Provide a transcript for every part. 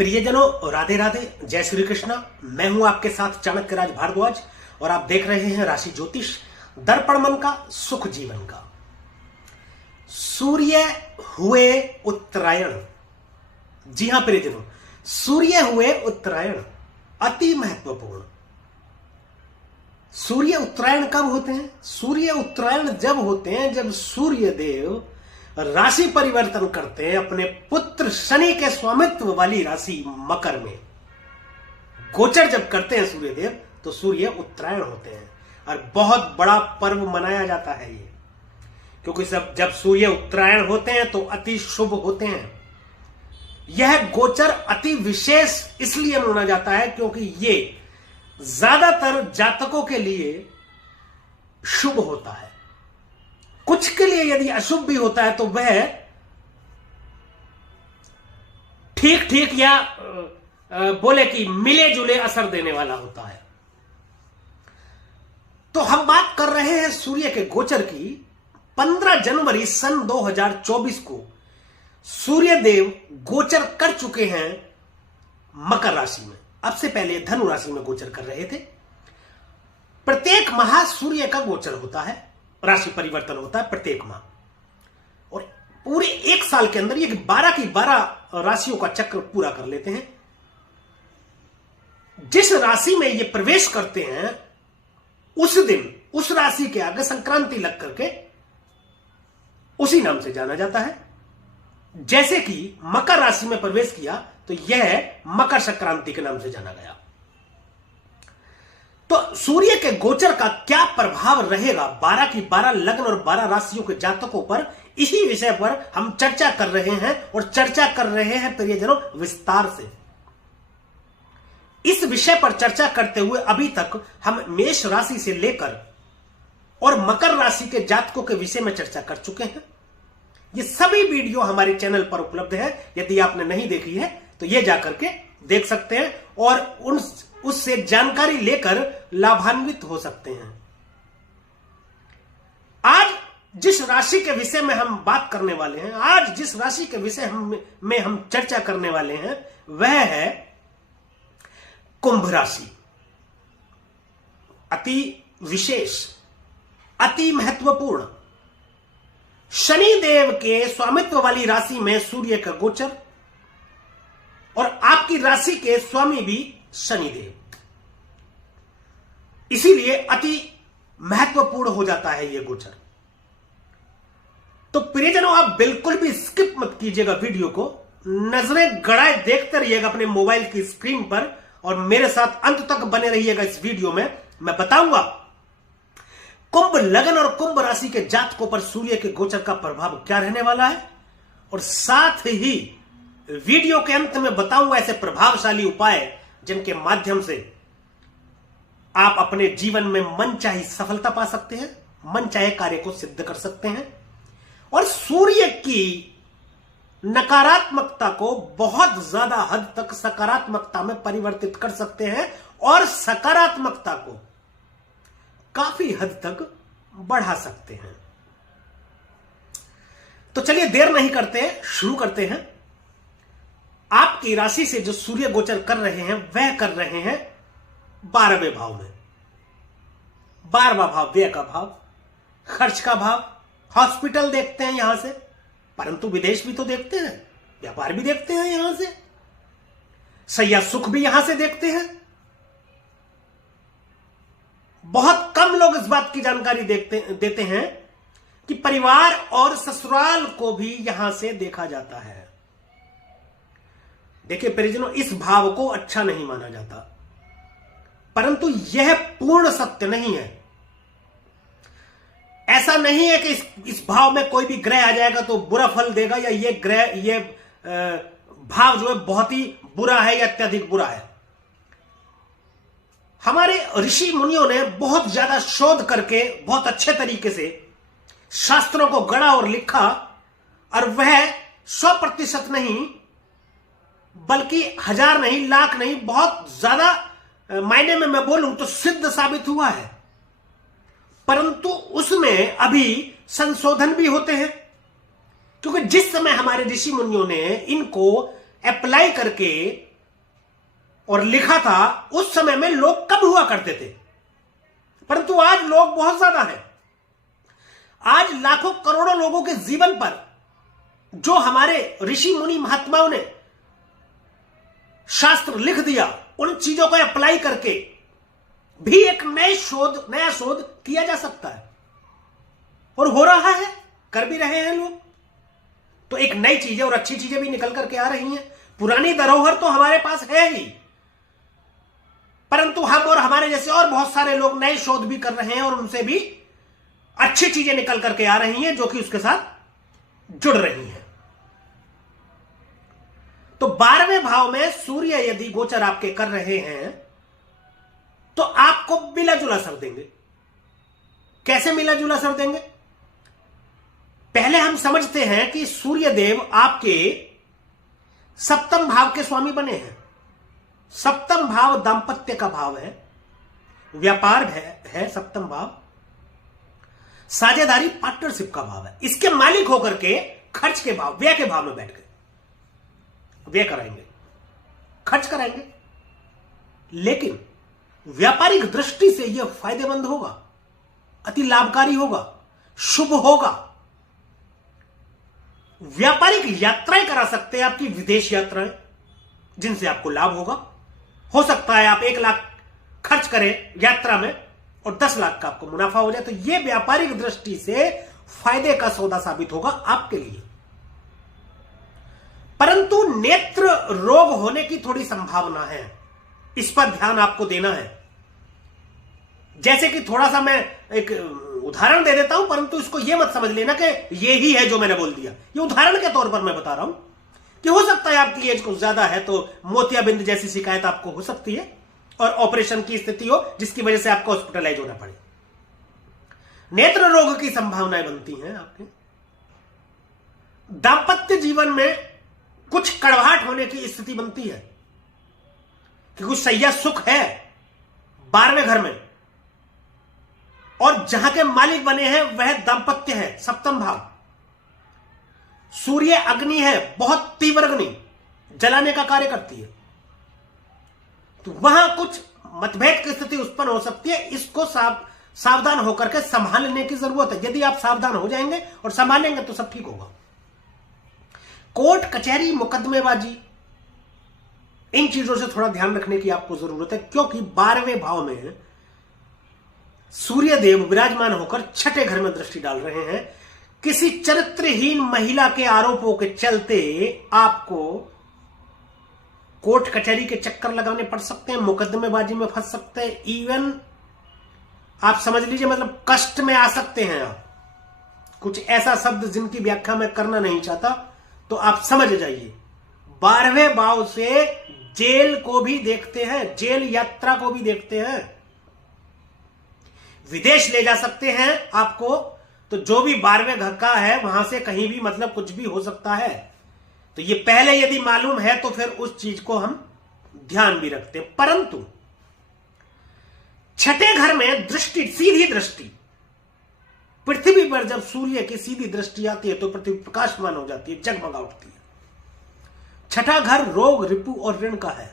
प्रियजनों, राधे राधे, जय श्री कृष्णा। मैं हूं आपके साथ चाणक्यराज भारद्वाज और आप देख रहे हैं राशि ज्योतिष दर्पण मन का सुख जीवन का। सूर्य हुए उत्तरायण। जी हां प्रियजनों, सूर्य हुए उत्तरायण अति महत्वपूर्ण। सूर्य उत्तरायण कब होते हैं? सूर्य उत्तरायण जब होते हैं जब सूर्य देव राशि परिवर्तन करते हैं अपने पुत्र शनि के स्वामित्व वाली राशि मकर में। गोचर जब करते हैं सूर्यदेव तो सूर्य उत्तरायण होते हैं और बहुत बड़ा पर्व मनाया जाता है ये, क्योंकि जब सूर्य उत्तरायण होते हैं तो अति शुभ होते हैं। यह गोचर अति विशेष इसलिए माना जाता है क्योंकि ये ज्यादातर जातकों के लिए शुभ होता है। कुछ के लिए यदि अशुभ भी होता है तो वह ठीक ठीक या बोले कि मिले जुले असर देने वाला होता है। तो हम बात कर रहे हैं सूर्य के गोचर की। 15 जनवरी सन 2024 को सूर्य देव गोचर कर चुके हैं मकर राशि में। अब से पहले धनु राशि में गोचर कर रहे थे। प्रत्येक माह सूर्य का गोचर होता है, राशि परिवर्तन होता है प्रत्येक माह, और पूरे एक साल के अंदर ये 12 की 12 राशियों का चक्र पूरा कर लेते हैं। जिस राशि में ये प्रवेश करते हैं उस दिन उस राशि के आगे संक्रांति लग करके उसी नाम से जाना जाता है। जैसे कि मकर राशि में प्रवेश किया तो यह मकर संक्रांति के नाम से जाना गया। तो सूर्य के गोचर का क्या प्रभाव रहेगा 12 की 12 लग्न और 12 राशियों के जातकों पर, इसी विषय पर हम चर्चा कर रहे हैं और चर्चा कर रहे हैं प्रियजनों विस्तार से। इस विषय पर चर्चा करते हुए अभी तक हम मेष राशि से लेकर और मकर राशि के जातकों के विषय में चर्चा कर चुके हैं। ये सभी वीडियो हमारे चैनल पर उपलब्ध है। यदि आपने नहीं देखी है तो ये जाकर के देख सकते हैं और उससे जानकारी लेकर लाभान्वित हो सकते हैं। आज जिस राशि के विषय में हम बात करने वाले हैं, आज जिस राशि के विषय में हम चर्चा करने वाले हैं वह है कुंभ राशि। अति विशेष, अति महत्वपूर्ण, शनि देव के स्वामित्व वाली राशि में सूर्य का गोचर और आपकी राशि के स्वामी भी शनिदेव, इसीलिए अति महत्वपूर्ण हो जाता है यह गोचर। तो प्रियजनों, आप बिल्कुल भी स्किप मत कीजिएगा वीडियो को, नजरें गड़ाए देखते रहिएगा अपने मोबाइल की स्क्रीन पर और मेरे साथ अंत तक बने रहिएगा इस वीडियो में। मैं बताऊंगा कुंभ लग्न और कुंभ राशि के जातकों पर सूर्य के गोचर का प्रभाव क्या रहने वाला है, और साथ ही वीडियो के अंत में बताऊंगा ऐसे प्रभावशाली उपाय जिनके माध्यम से आप अपने जीवन में मनचाही सफलता पा सकते हैं, मनचाहे कार्य को सिद्ध कर सकते हैं और सूर्य की नकारात्मकता को बहुत ज्यादा हद तक सकारात्मकता में परिवर्तित कर सकते हैं और सकारात्मकता को काफी हद तक बढ़ा सकते हैं। तो चलिए देर नहीं करते, शुरू करते हैं। आपकी राशि से जो सूर्य गोचर कर रहे हैं वह कर रहे हैं 12वें भाव में। 12वां भाव व्यय का भाव, खर्च का भाव। हॉस्पिटल देखते हैं यहां से, परंतु विदेश भी तो देखते हैं, व्यापार भी देखते हैं यहां से, सैया सुख भी यहां से देखते हैं। बहुत कम लोग इस बात की जानकारी देते हैं कि परिवार और ससुराल को भी यहां से देखा जाता है। देखिए परिजनों, इस भाव को अच्छा नहीं माना जाता, परंतु यह पूर्ण सत्य नहीं है। ऐसा नहीं है कि इस भाव में कोई भी ग्रह आ जाएगा तो बुरा फल देगा या ये भाव जो है बहुत ही बुरा है या अत्यधिक बुरा है। हमारे ऋषि मुनियों ने बहुत ज्यादा शोध करके बहुत अच्छे तरीके से शास्त्रों को गढ़ा और लिखा, और वह 100% नहीं बल्कि 1000 नहीं, लाख नहीं, बहुत ज्यादा मायने में मैं बोलूं तो सिद्ध साबित हुआ है। परंतु उसमें अभी संशोधन भी होते हैं, क्योंकि जिस समय हमारे ऋषि मुनियों ने इनको अप्लाई करके और लिखा था उस समय में लोग कम हुआ करते थे, परंतु आज लोग बहुत ज्यादा हैं। आज लाखों करोड़ों लोगों के जीवन पर जो हमारे ऋषि मुनि महात्माओं ने शास्त्र लिख दिया, उन चीजों को अप्लाई करके भी एक नया शोध किया जा सकता है, और हो रहा है, कर भी रहे हैं लोग। तो एक नई चीजें और अच्छी चीजें भी निकल करके आ रही हैं। पुरानी धरोहर तो हमारे पास है ही, परंतु हम और हमारे जैसे और बहुत सारे लोग नए शोध भी कर रहे हैं, और उनसे भी अच्छी चीजें निकल करके आ रही हैं जो कि उसके साथ जुड़ रही हैं। तो 12वें भाव में सूर्य यदि गोचर आपके कर रहे हैं तो आपको मिला जुला असर देंगे। कैसे मिला जुला असर देंगे? पहले हम समझते हैं कि सूर्य देव आपके सप्तम भाव के स्वामी बने हैं। सप्तम भाव दांपत्य का भाव है, व्यापार है सप्तम भाव, साझेदारी पार्टनरशिप का भाव है। इसके मालिक होकर के खर्च के भाव, व्यय के भाव में बैठ गए। व्यय कराएंगे, खर्च कराएंगे, लेकिन व्यापारिक दृष्टि से यह फायदेमंद होगा, अति लाभकारी होगा, शुभ होगा। व्यापारिक यात्राएं करा सकते हैं, आपकी विदेश यात्राएं, जिनसे आपको लाभ होगा। हो सकता है आप 1 लाख खर्च करें यात्रा में और 10 लाख का आपको मुनाफा हो जाए, तो यह व्यापारिक दृष्टि से फायदे का सौदा साबित होगा आपके लिए। परंतु नेत्र रोग होने की थोड़ी संभावना है, इस पर ध्यान आपको देना है। जैसे कि थोड़ा सा मैं एक उदाहरण दे देता हूं, परंतु इसको यह मत समझ लेना कि ये ही है जो मैंने बोल दिया। ये उदाहरण के तौर पर मैं बता रहा हूं कि हो सकता है आपकी एज कुछ ज्यादा है तो मोतियाबिंद जैसी शिकायत आपको हो सकती है, और ऑपरेशन की स्थिति हो जिसकी वजह से आपको हॉस्पिटलाइज होना पड़े। नेत्र रोग की संभावनाएं बनती हैं आपके। दांपत्य जीवन में कुछ कड़वाहट होने की स्थिति बनती है कि कुछ सैया सुख है 12वें घर में, और जहां के मालिक बने हैं वह दांपत्य है, सप्तम भाव। सूर्य अग्नि है, बहुत तीव्र अग्नि, जलाने का कार्य करती है, तो वहां कुछ मतभेद की स्थिति उत्पन्न हो सकती है। इसको सावधान होकर के संभालने की जरूरत है। यदि आप सावधान हो जाएंगे और संभालेंगे तो सब ठीक होगा। कोर्ट कचहरी मुकदमेबाजी, इन चीजों से थोड़ा ध्यान रखने की आपको जरूरत है, क्योंकि 12वें भाव में सूर्य देव विराजमान होकर 6ठे घर में दृष्टि डाल रहे हैं। किसी चरित्रहीन महिला के आरोपों के चलते आपको कोर्ट कचहरी के चक्कर लगाने पड़ सकते हैं, मुकदमेबाजी में फंस सकते हैं, इवन आप समझ लीजिए मतलब कष्ट में आ सकते हैं आप। कुछ ऐसा शब्द जिनकी व्याख्या मैं करना नहीं चाहता, तो आप समझ जाइए। 12वें भाव से जेल को भी देखते हैं, जेल यात्रा को भी देखते हैं, विदेश ले जा सकते हैं आपको। तो जो भी 12वें घर का है वहां से कहीं भी मतलब कुछ भी हो सकता है। तो ये पहले यदि मालूम है तो फिर उस चीज को हम ध्यान भी रखते हैं। परंतु 6ठे घर में दृष्टि, सीधी दृष्टि, पृथ्वी पर जब सूर्य की सीधी दृष्टि आती है तो पृथ्वी प्रकाशमान हो जाती है, जगमगा उठती है। 6ठा घर रोग, रिपु और ऋण का है,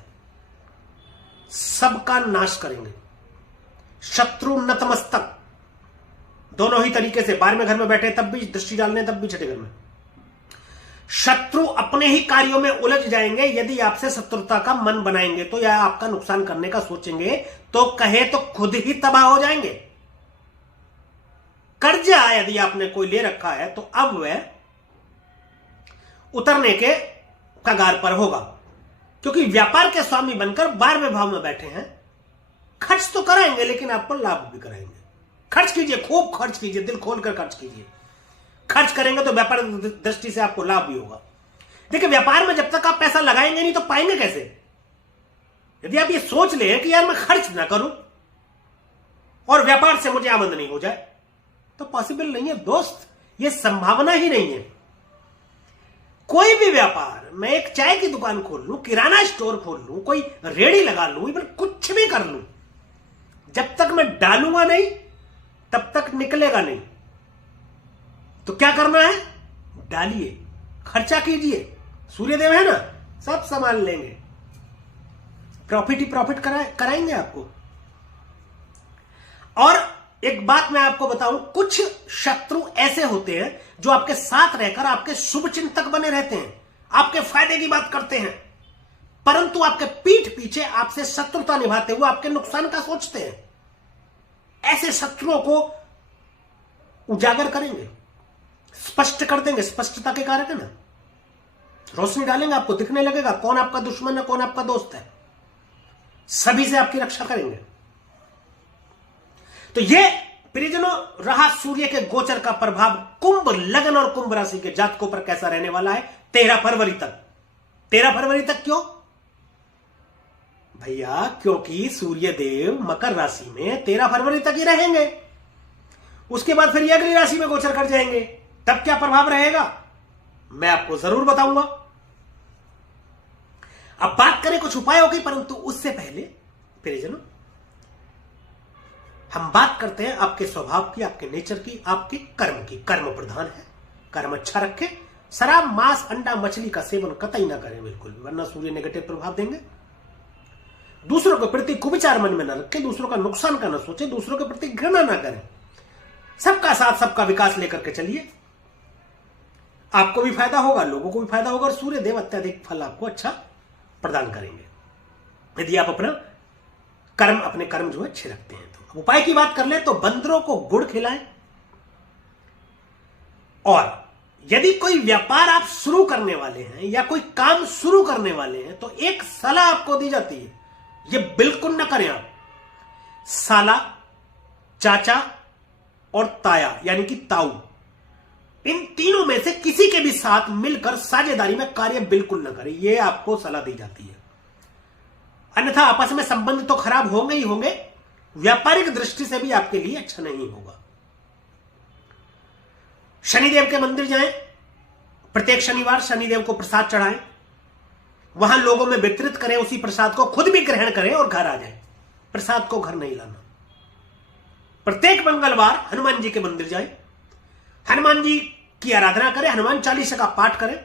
सबका नाश करेंगे। शत्रु नतमस्तक, दोनों ही तरीके से 12वें घर में बैठे तब भी दृष्टि डालने, तब भी 6ठे घर में। शत्रु अपने ही कार्यों में उलझ जाएंगे यदि आपसे शत्रुता का मन बनाएंगे, तो या आपका नुकसान करने का सोचेंगे तो कहे तो खुद ही तबाह हो जाएंगे। कर्जा यदि आपने कोई ले रखा है तो अब वह उतरने के कगार पर होगा, क्योंकि व्यापार के स्वामी बनकर 12वें भाव में बैठे हैं। खर्च तो कराएंगे लेकिन आप पर लाभ भी कराएंगे। खर्च कीजिए, खूब खर्च कीजिए, दिल खोलकर खर्च कीजिए। खर्च करेंगे तो व्यापार दृष्टि से आपको लाभ भी होगा। देखिए, व्यापार में जब तक आप पैसा लगाएंगे नहीं तो पाएंगे कैसे? यदि आप ये सोच ले कि यार मैं खर्च ना करूं और व्यापार से मुझे आमदनी हो जाए, तो पॉसिबल नहीं है दोस्त, ये संभावना ही नहीं है। कोई भी व्यापार, मैं एक चाय की दुकान खोल लूं, किराना स्टोर खोल लूं, कोई रेड़ी लगा लूं, इवन कुछ भी कर लूं, जब तक मैं डालूंगा नहीं तब तक निकलेगा नहीं। तो क्या करना है? डालिए, खर्चा कीजिए, सूर्यदेव है ना, सब संभाल लेंगे। प्रॉफिट ही प्रॉफिट कराएंगे आपको। और एक बात मैं आपको बताऊं, कुछ शत्रु ऐसे होते हैं जो आपके साथ रहकर आपके शुभ चिंतक बने रहते हैं, आपके फायदे की बात करते हैं, परंतु आपके पीठ पीछे आपसे शत्रुता निभाते हुए आपके नुकसान का सोचते हैं। ऐसे शत्रुओं को उजागर करेंगे, स्पष्ट कर देंगे, स्पष्टता के कारक है ना, रोशनी डालेंगे, आपको दिखने लगेगा कौन आपका दुश्मन है, कौन आपका दोस्त है, सभी से आपकी रक्षा करेंगे। तो ये प्रियजनों रहा सूर्य के गोचर का प्रभाव कुंभ लग्न और कुंभ राशि के जातकों पर कैसा रहने वाला है 13 फरवरी तक। 13 फरवरी तक क्यों भैया? क्योंकि सूर्य देव मकर राशि में 13 फरवरी तक ही रहेंगे, उसके बाद फिर ये अगली राशि में गोचर कर जाएंगे। तब क्या प्रभाव रहेगा मैं आपको जरूर बताऊंगा। अब बात करें कुछ उपायों की, परंतु उससे पहले प्रियजनों हम बात करते हैं आपके स्वभाव की, आपके नेचर की, आपके कर्म की। कर्म प्रधान है, कर्म अच्छा रखें। शराब, मांस, अंडा, मछली का सेवन कतई ना करें बिल्कुल, वरना सूर्य नेगेटिव प्रभाव देंगे। दूसरों के प्रति कुविचार मन में न रखें, दूसरों का नुकसान का न सोचें, दूसरों के प्रति घृणा ना करें। सबका साथ, सबका विकास लेकर के चलिए, आपको भी फायदा होगा, लोगों को भी फायदा होगा और सूर्य देव अत्यधिक फल आपको अच्छा प्रदान करेंगे यदि आप अपने कर्म जो है अच्छे रखते हैं। तो उपाय की बात कर ले तो बंदरों को गुड़ खिलाएं, और यदि कोई व्यापार आप शुरू करने वाले हैं या कोई काम शुरू करने वाले हैं तो एक सलाह आपको दी जाती है, ये बिल्कुल ना करें आप। साला, चाचा और ताया यानी कि ताऊ, इन तीनों में से किसी के भी साथ मिलकर साझेदारी में कार्य बिल्कुल ना करें, यह आपको सलाह दी जाती है। अन्यथा आपस में संबंध तो खराब होंगे ही होंगे, व्यापारिक दृष्टि से भी आपके लिए अच्छा नहीं होगा। शनिदेव के मंदिर जाएं, प्रत्येक शनिवार शनिदेव को प्रसाद चढ़ाएं, वहां लोगों में वितरित करें, उसी प्रसाद को खुद भी ग्रहण करें और घर आ जाएं। प्रसाद को घर नहीं लाना। प्रत्येक मंगलवार हनुमान जी के मंदिर जाएं, हनुमान जी की आराधना करें, हनुमान चालीसा का पाठ करें,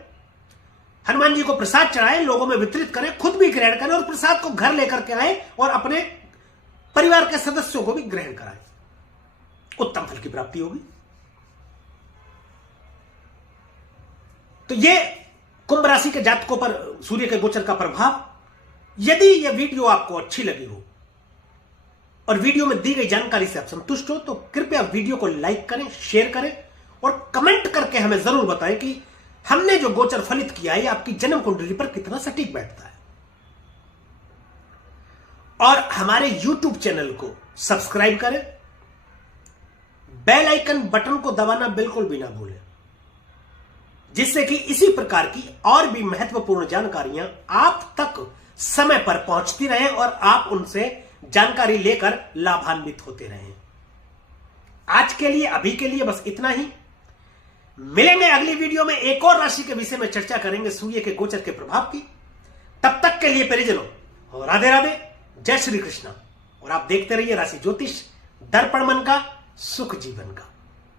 हनुमान जी को प्रसाद चढ़ाएं, लोगों में वितरित करें, खुद भी ग्रहण करें और प्रसाद को घर लेकर के आए और अपने परिवार के सदस्यों को भी ग्रहण कराएं, उत्तम फल की प्राप्ति होगी। तो ये कुंभ राशि के जातकों पर सूर्य के गोचर का प्रभाव। यदि यह वीडियो आपको अच्छी लगी हो और वीडियो में दी गई जानकारी से आप संतुष्ट हो तो कृपया वीडियो को लाइक करें, शेयर करें और कमेंट करके हमें जरूर बताएं कि हमने जो गोचर फलित किया है आपकी जन्म कुंडली पर कितना सटीक बैठता है। और हमारे YouTube चैनल को सब्सक्राइब करें, बेल आइकन बटन को दबाना बिल्कुल भी ना भूलें, जिससे कि इसी प्रकार की और भी महत्वपूर्ण जानकारियां आप तक समय पर पहुंचती रहें और आप उनसे जानकारी लेकर लाभान्वित होते रहें। आज के लिए, अभी के लिए बस इतना ही। मिलेंगे अगली वीडियो में, एक और राशि के विषय में चर्चा करेंगे सूर्य के गोचर के प्रभाव की। तब तक के लिए परिजनों राधे राधे, जय श्री कृष्ण। और आप देखते रहिए राशि ज्योतिष, दर्पण मन का, सुख जीवन का।